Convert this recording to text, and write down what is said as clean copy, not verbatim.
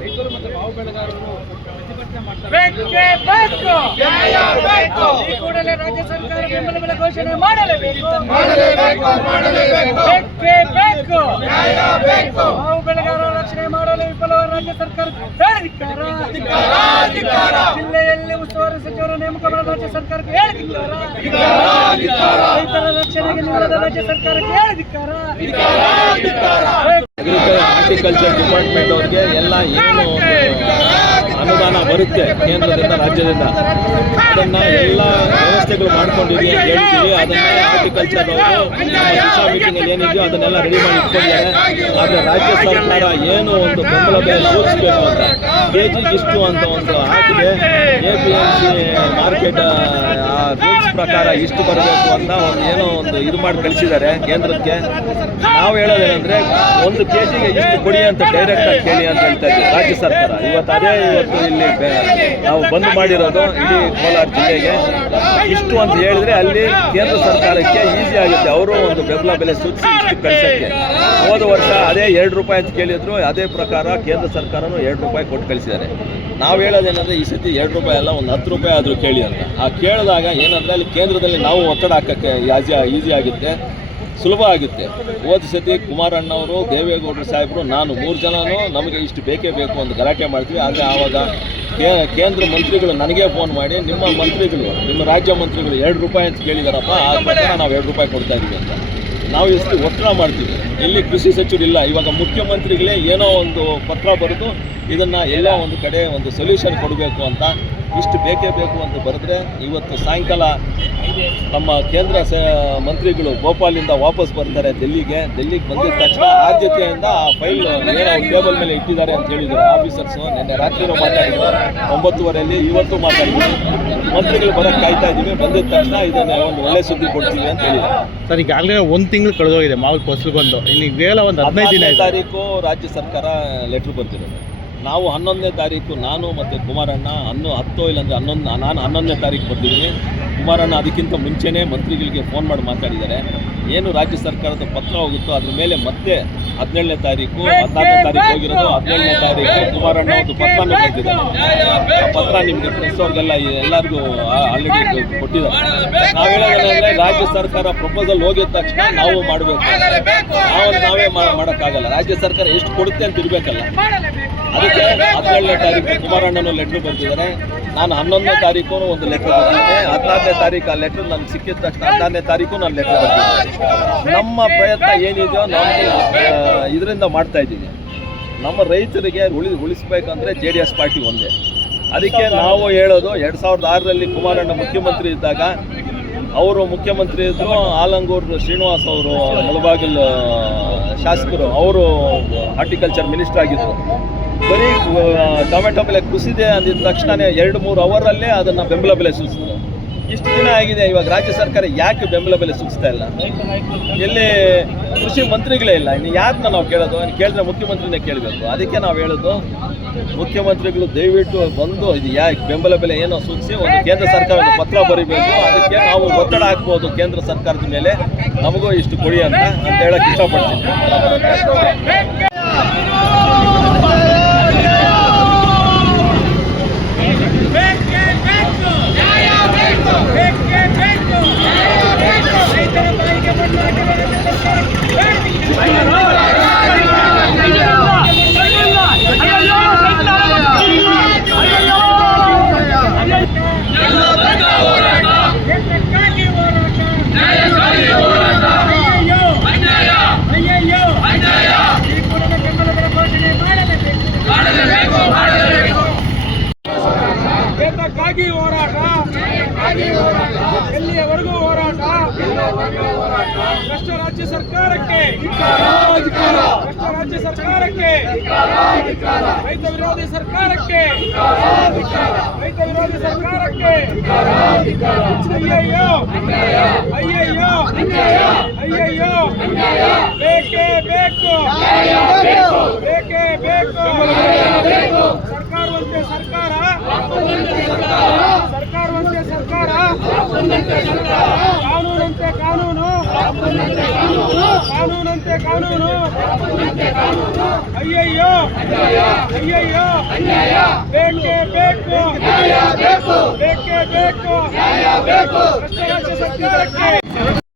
ರೈತರು ಮತ್ತು ಮಾವು ಬೆಳೆಗಾರರು ಪ್ರತಿಭಟನೆ ಮಾಡ್ತಾರೆ. ಈ ಕೂಡಲೇ ರಾಜ್ಯ ಸರ್ಕಾರ ಬೆಂಬಲ ಬೆಲೆ ಘೋಷಣೆ ಮಾಡಲೇಬೇಕು. ಮಾವು ಬೆಳೆಗಾರರ ರಕ್ಷಣೆ ಮಾಡಲು ವಿಫಲವಾದ ರಾಜ್ಯ ಸರ್ಕಾರ ಹೇಳಿದಿಕ್ಕಾರ. ಜಿಲ್ಲೆಯಲ್ಲಿ ಉಸ್ತುವಾರಿ ಸಚಿವರ ನೇಮಕ ಮಾಡಲು ರಾಜ್ಯ ಸರ್ಕಾರಕ್ಕೆ ಹೇಳಿದಿಕ್ಕಾರ. ರೈತರ ರಕ್ಷಣೆಗೆ ನಿಲ್ಲದ ರಾಜ್ಯ ಸರ್ಕಾರಕ್ಕೆ ಹೇಳಿದಿಕ್ಕಾರ. ಹಾರ್ಟಿಕಲ್ಚರ್ ಡಿಪಾರ್ಟ್ಮೆಂಟ್ ಅವ್ರಿಗೆ ಎಲ್ಲ ಏನು ಅನುದಾನ ಬರುತ್ತೆ ಕೇಂದ್ರದಿಂದ ರಾಜ್ಯದಿಂದ ಅದನ್ನು ಎಲ್ಲ ವ್ಯವಸ್ಥೆಗಳು ಮಾಡ್ಕೊಂಡಿದ್ದೀವಿ ಅಂತ ಹೇಳ್ತೀವಿ. ಅದನ್ನು ಹಾರ್ಟಿಕಲ್ಚರ್ ಅವರು ದಿಶಾ ಮೀಟಿಂಗಲ್ಲಿ ಏನಿದೆಯೋ ಅದನ್ನೆಲ್ಲ ರೆಡಿ ಮಾಡಿ ಇಟ್ಕೊಂಡಿದ್ದಾರೆ. ಆದರೆ ರಾಜ್ಯ ಸರ್ಕಾರ ಏನು ಒಂದು ಬೆಂಬಲ ಬೆಲೆ ಸೂಚಿಸಬೇಕು ಅಂತ ಕೆಜಿಗೆ ಇಷ್ಟು ಅಂತ ಒಂದು ಹಾಕಿದೆ. APMC ಮಾರ್ಕೆಟ್ ರೂಲ್ಸ್ ಪ್ರಕಾರ ಇಷ್ಟು ಬರಬೇಕು ಅಂತ ಒಂದು ಏನೋ ಒಂದು ಇದು ಮಾಡಿ ಕಳಿಸಿದ್ದಾರೆ ಕೇಂದ್ರಕ್ಕೆ. ನಾವು ಹೇಳೋದೇನೆಂದರೆ ಒಂದು ಕೆಜಿಗೆ ಇಷ್ಟು ಕೊಡಿ ಅಂತ ಡೈರೆಕ್ಟಾಗಿ ಕೇಳಿ ಅಂತ ಹೇಳ್ತಾ ಇದ್ದೀವಿ ರಾಜ್ಯ ಸರ್ಕಾರ. ಇವತ್ತು ಇಲ್ಲಿ ನಾವು ಬಂದ್ ಮಾಡಿರೋದು ಇಡೀ ಕೋಲಾರ ಜಿಲ್ಲೆಗೆ ಇಷ್ಟು ಅಂತ ಹೇಳಿದ್ರೆ ಅಲ್ಲಿ ಕೇಂದ್ರ ಸರ್ಕಾರಕ್ಕೆ ಈಸಿ ಆಗುತ್ತೆ. ಅವರು ಒಂದು ಬೆಂಬಲ ಬೆಲೆ ಸೂಚಿಸಿ ಇಷ್ಟು ಕಳಿಸೋಕ್ಕೆ. ಹೋದ ವರ್ಷ ಅದೇ 2 ರೂಪಾಯಿ ಅಂತ ಕೇಳಿದ್ರು. ಅದೇ ಪ್ರಕಾರ ಕೇಂದ್ರ ಸರ್ಕಾರನೂ 2 ರೂಪಾಯಿ ಕೊಟ್ಟು ಕಳಿಸಿದ್ದಾರೆ. ನಾವು ಹೇಳೋದೇನೆಂದರೆ ಈ ಸತಿ 2 ರೂಪಾಯಿ ಅಲ್ಲ, ಒಂದು 10 ರೂಪಾಯಿ ಆದರೂ ಕೇಳಿ ಅಂತ. ಆ ಕೇಳಿದಾಗ ಏನಂದರೆ ಅಲ್ಲಿ ಕೇಂದ್ರದಲ್ಲಿ ನಾವು ಒತ್ತಡ ಹಾಕೋಕ್ಕೆ ಈಸಿ ಆಗುತ್ತೆ, ಸುಲಭ ಆಗುತ್ತೆ. ಹೋದ ಸತಿ ಕುಮಾರಣ್ಣವರು, ದೇವೇಗೌಡರು ಸಾಹೇಬರು, ನಾನು 3 ಜನನೂ ನಮಗೆ ಇಷ್ಟು ಬೇಕೇ ಬೇಕು ಅಂತ ಗಲಾಟೆ ಮಾಡ್ತೀವಿ. ಆದರೆ ಆವಾಗ ಕೇಂದ್ರ ಮಂತ್ರಿಗಳು ನನಗೆ ಫೋನ್ ಮಾಡಿ ನಿಮ್ಮ ರಾಜ್ಯ ಮಂತ್ರಿಗಳು 2 ರೂಪಾಯಿ ಅಂತ ಕೇಳಿದಾರಪ್ಪ, ಆ ಪ್ರಕಾರ ನಾವು 2 ರೂಪಾಯಿ ಕೊಡ್ತಾ ಇದ್ದೀವಿ ಅಂತ ನಾವು ಎಷ್ಟು ಒತ್ತಡ ಮಾಡ್ತೀವಿ. ಇಲ್ಲಿ ಕೃಷಿ ಸಚಿವರಿಲ್ಲ. ಇವಾಗ ಮುಖ್ಯಮಂತ್ರಿಗಳೇ ಏನೋ ಒಂದು ಪತ್ರ ಬರೆದು ಇದನ್ನು ಎಲ್ಲ ಒಂದು ಕಡೆ ಒಂದು ಸೊಲ್ಯೂಷನ್ ಕೊಡಬೇಕು ಅಂತ ಇಷ್ಟು ಬೇಕೇ ಬೇಕು ಅಂತ ಬರೆದ್ರೆ ಇವತ್ತು ಸಾಯಂಕಾಲ ನಮ್ಮ ಕೇಂದ್ರ ಮಂತ್ರಿಗಳು ಭೋಪಾಲಿಂದ ವಾಪಸ್ ಬರ್ತಾರೆ ಡೆಲ್ಲಿಗೆ ಬಂದಿದ ತಕ್ಷಣ ಆದ್ಯತೆಯಿಂದ ಆ ಫೈಲ್ ಏನೋ ಟೇಬಲ್ ಮೇಲೆ ಇಟ್ಟಿದ್ದಾರೆ ಅಂತ ಹೇಳಿದ್ದಾರೆ ಆಫೀಸರ್ಸು. ನಿನ್ನೆ ರಾತ್ರಿನೂ ಮಾತಾಡಿದ್ದಾರೆ 9:30 ಇವತ್ತು ಮಾತಾಡಿದ್ದೀವಿ. ಮಂತ್ರಿಗಳು ಬರೋಕ್ಕೆ ಕಾಯ್ತಾ ಇದ್ದೀವಿ. ಬಂದಿದ ತಕ್ಷಣ ಇದನ್ನು ಒಂದು ಒಳ್ಳೆ ಸುದ್ದಿ ಕೊಡ್ತೀವಿ ಅಂತ ಹೇಳಿದ್ದಾರೆ. ಸರ್, ಈಗಾಗಲೇ 1 ತಿಂಗಳು ಕಳೆದೋಗಿದೆ ಮಾವು ಫಸಲು ಬಂದು. ಇಲ್ಲಿ ವೇಳ ಒಂದು 15 ತಾರೀಕು ರಾಜ್ಯ ಸರ್ಕಾರ ಲೆಟ್ರ್ ಬರ್ತಿರೋದು. ನಾವು 11ನೇ ತಾರೀಕು ನಾನು ಮತ್ತು ಕುಮಾರಣ್ಣ 10 ಇಲ್ಲಾಂದರೆ 11 ನಾನು 11ನೇ ತಾರೀಕು ಬರ್ತಿದ್ದೀನಿ. ಕುಮಾರಣ್ಣ ಅದಕ್ಕಿಂತ ಮುಂಚೆನೇ ಮಂತ್ರಿಗಳಿಗೆ ಫೋನ್ ಮಾಡಿ ಮಾತಾಡಿದ್ದಾರೆ. ಏನು ರಾಜ್ಯ ಸರ್ಕಾರದ ಪತ್ರ ಹೋಗುತ್ತೋ ಅದ್ರ ಮೇಲೆ ಮತ್ತೆ 17ನೇ ತಾರೀಕು 14ನೇ ತಾರೀಕು ಹೋಗಿರೋದು. 17ನೇ ತಾರೀಕು ಕುಮಾರಣ್ಣ ಒಂದು ಪತ್ರನ ಬರ್ತಿದ್ದಾರೆ. ಆ ಪತ್ರ ನಿಮಗೆ ಪ್ರೆಸ್ ಅವ್ರಿಗೆಲ್ಲ ಎಲ್ಲರಿಗೂ ಆಲ್ರೆಡಿ ಕೊಟ್ಟಿದ್ದಾರೆ. ನಾವು ಹೇಳೋದೇನೆಂದರೆ ರಾಜ್ಯ ಸರ್ಕಾರ ಪ್ರಪೋಸಲ್ ಹೋಗಿದ ತಕ್ಷಣ ನಾವು ಮಾಡಬೇಕು. ನಾವೇ ಮಾಡೋಕ್ಕಾಗಲ್ಲ. ರಾಜ್ಯ ಸರ್ಕಾರ ಎಷ್ಟು ಕೊಡುತ್ತೆ ಅಂತ ಇರಬೇಕಲ್ಲ. ಅದಕ್ಕೆ 17ನೇ ತಾರೀಕು ಕುಮಾರಣ್ಣನೂ ಲೆಟ್ರ್ ಬರ್ತಿದ್ದಾರೆ. ನಾನು 11ನೇ ತಾರೀಕು ಒಂದು ಲೆಟ್ರ್ ಬರ್ತಿದ್ದೆ. 16ನೇ ತಾರೀಕು ಆ ಲೆಟ್ರ್ ನನಗೆ ಸಿಕ್ಕಿದ ತಕ್ಷಣ 16ನೇ ತಾರೀಕು ನಾನು ಲೆಟ್ರ್ ಬರ್ತಿದ್ದೆ. ನಮ್ಮ ಪ್ರಯತ್ನ ಏನಿದೆಯೋ ನಾವು ಇದರಿಂದ ಮಾಡ್ತಾ ಇದ್ದೀವಿ. ನಮ್ಮ ರೈತರಿಗೆ ಉಳಿಸ್ಬೇಕಂದ್ರೆ JDS ಪಾರ್ಟಿ ಒಂದೇ. ಅದಕ್ಕೆ ನಾವು ಹೇಳೋದು 2006ರಲ್ಲಿ ಕುಮಾರಣ್ಣ ಮುಖ್ಯಮಂತ್ರಿ ಇದ್ದಾಗ ಅವರು ಮುಖ್ಯಮಂತ್ರಿ ಇದ್ದರು. ಆಲಂಗೂರು ಶ್ರೀನಿವಾಸ್ ಅವರು ಮುಳಬಾಗಿಲು ಶಾಸಕರು, ಅವರು ಹಾರ್ಟಿಕಲ್ಚರ್ ಮಿನಿಸ್ಟರ್ ಆಗಿದ್ದರು. ಬರೀ ಟೊಮೆಟೊ ಬೆಲೆ ಕುಸಿದೆ ಅಂದಿದ ತಕ್ಷಣವೇ 2-3 ಅವರಲ್ಲೇ ಅದನ್ನು ಬೆಂಬಲ ಬೆಲೆ ಸೂಚಿಸಿದ್ರು. ಇಷ್ಟು ದಿನ ಆಗಿದೆ, ಇವಾಗ ರಾಜ್ಯ ಸರ್ಕಾರ ಯಾಕೆ ಬೆಂಬಲ ಬೆಲೆ ಸೂಚಿಸ್ತಾ ಇಲ್ಲ? ಎಲ್ಲಿ ಕೃಷಿ ಮಂತ್ರಿಗಳೇ ಇಲ್ಲ, ಇನ್ನು ಯಾರನ್ನ ನಾವು ಕೇಳೋದು? ಕೇಳಿದ್ರೆ ಮುಖ್ಯಮಂತ್ರಿನೇ ಕೇಳಬೇಕು. ಅದಕ್ಕೆ ನಾವು ಹೇಳೋದು, ಮುಖ್ಯಮಂತ್ರಿಗಳು ದಯವಿಟ್ಟು ಬಂದು ಇದು ಯಾಕೆ ಬೆಂಬಲ ಬೆಲೆ ಏನೋ ಸೂಚಿಸಿ ಒಂದು ಕೇಂದ್ರ ಸರ್ಕಾರದ ಪತ್ರ ಬರೀಬೇಕು. ಅದಕ್ಕೆ ನಾವು ಒತ್ತಡ ಹಾಕ್ಬೋದು ಕೇಂದ್ರ ಸರ್ಕಾರದ ಮೇಲೆ, ನಮಗೂ ಇಷ್ಟು ಕೊಡಿ ಅಂತ ಹೇಳಕ್ಕೆ ಇಷ್ಟಪಡ್ತೀನಿ. ಏತಕ್ಕಾಗಿ ಹೋರಾಟ, ಎಲ್ಲಿಯವರೆಗೂ ಹೋರಾಟ? ಭ್ರಷ್ಟ ರಾಜ್ಯ ಸರ್ಕಾರಕ್ಕೆ, ಭ್ರಷ್ಟ ರಾಜ್ಯ ಸರ್ಕಾರಕ್ಕೆ, ರೈತ ವಿರೋಧಿ ಸರ್ಕಾರಕ್ಕೆ, ರೈತ ವಿರೋಧಿ ಸರ್ಕಾರಕ್ಕೆ ಅಯ್ಯಯ್ಯೋ, ಅಯ್ಯಯ್ಯೋ, ಅಯ್ಯಯ್ಯೋ, ಬೇಕೇ ಬೇಕು, ಬೇಕೇ ಬೇಕು. ಸರ್ಕಾರವಂತೆ ಸರ್ಕಾರ, ಸರ್ಕಾರವಂತೆ ಸರ್ಕಾರ, ಕಾನೂನಂತೆ ಕಾನೂನು, ಕಾನೂನಂತೆ ಕಾನೂನು. ಅಯ್ಯಯ್ಯೋ, ಅಯ್ಯಯ್ಯೋ, ಬೇಕೇ ಬೇಕು, ಬೇಕೇ ಬೇಕು. ಭ್ರಷ್ಟ ರಾಜ್ಯ ಸರ್ಕಾರಕ್ಕೆ